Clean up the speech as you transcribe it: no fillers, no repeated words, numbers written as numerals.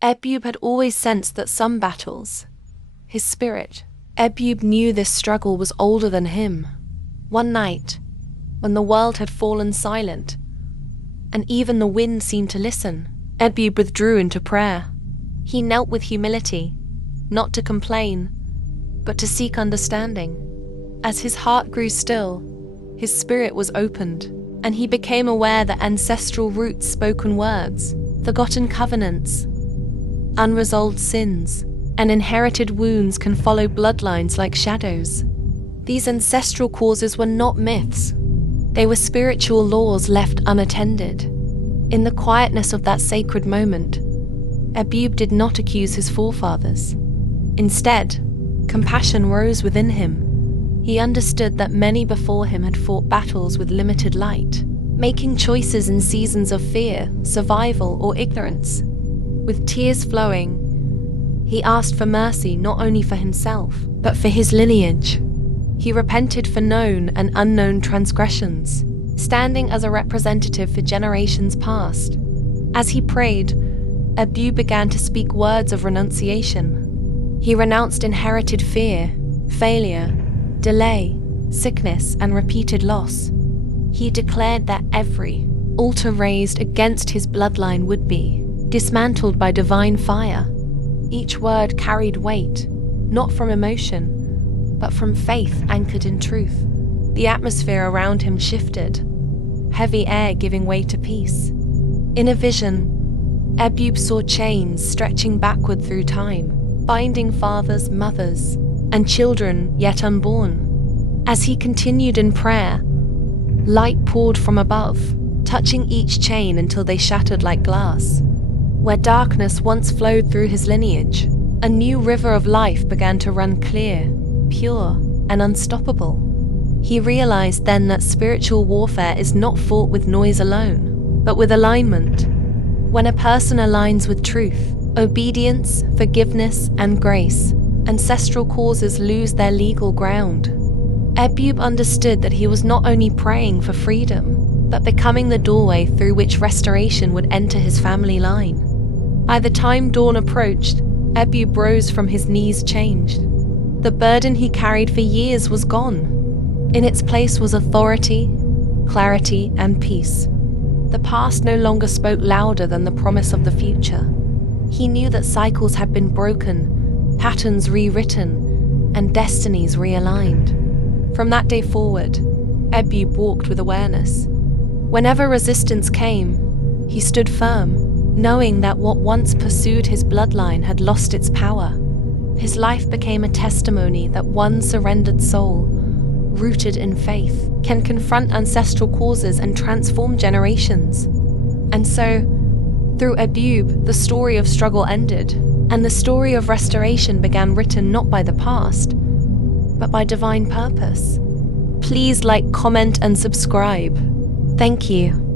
Ebube had always sensed that some battles, his spirit, Ebube knew this struggle was older than him. One night, when the world had fallen silent, and even the wind seemed to listen, Ebube withdrew into prayer. He knelt with humility, not to complain, but to seek understanding. As his heart grew still, his spirit was opened, and he became aware that ancestral roots, spoken words, forgotten covenants, unresolved sins, and inherited wounds can follow bloodlines like shadows. These ancestral causes were not myths. They were spiritual laws left unattended. In the quietness of that sacred moment, Ebube did not accuse his forefathers. Instead, compassion rose within him. He understood that many before him had fought battles with limited light, making choices in seasons of fear, survival, or ignorance. With tears flowing, he asked for mercy not only for himself, but for his lineage. He repented for known and unknown transgressions, standing as a representative for generations past. As he prayed, Ebube began to speak words of renunciation. He renounced inherited fear, failure, delay, sickness, and repeated loss. He declared that every altar raised against his bloodline would be dismantled by divine fire. Each word carried weight, not from emotion, but from faith anchored in truth. The atmosphere around him shifted, heavy air giving way to peace. In a vision, Ebube saw chains stretching backward through time, binding fathers, mothers, and children yet unborn. As he continued in prayer, light poured from above, touching each chain until they shattered like glass. Where darkness once flowed through his lineage, a new river of life began to run clear, pure, and unstoppable. He realized then that spiritual warfare is not fought with noise alone, but with alignment. When a person aligns with truth, obedience, forgiveness, and grace, ancestral causes lose their legal ground. Ebube understood that he was not only praying for freedom, but becoming the doorway through which restoration would enter his family line. By the time dawn approached, Ebube rose from his knees changed. The burden he carried for years was gone. In its place was authority, clarity, and peace. The past no longer spoke louder than the promise of the future. He knew that cycles had been broken, patterns rewritten, and destinies realigned. From that day forward, Ebube walked with awareness. Whenever resistance came, he stood firm, knowing that what once pursued his bloodline had lost its power. His life became a testimony that one surrendered soul, rooted in faith, can confront ancestral causes and transform generations. And so, through Ebube, the story of struggle ended, and the story of restoration began, written not by the past, but by divine purpose. Please like, comment, and subscribe. Thank you.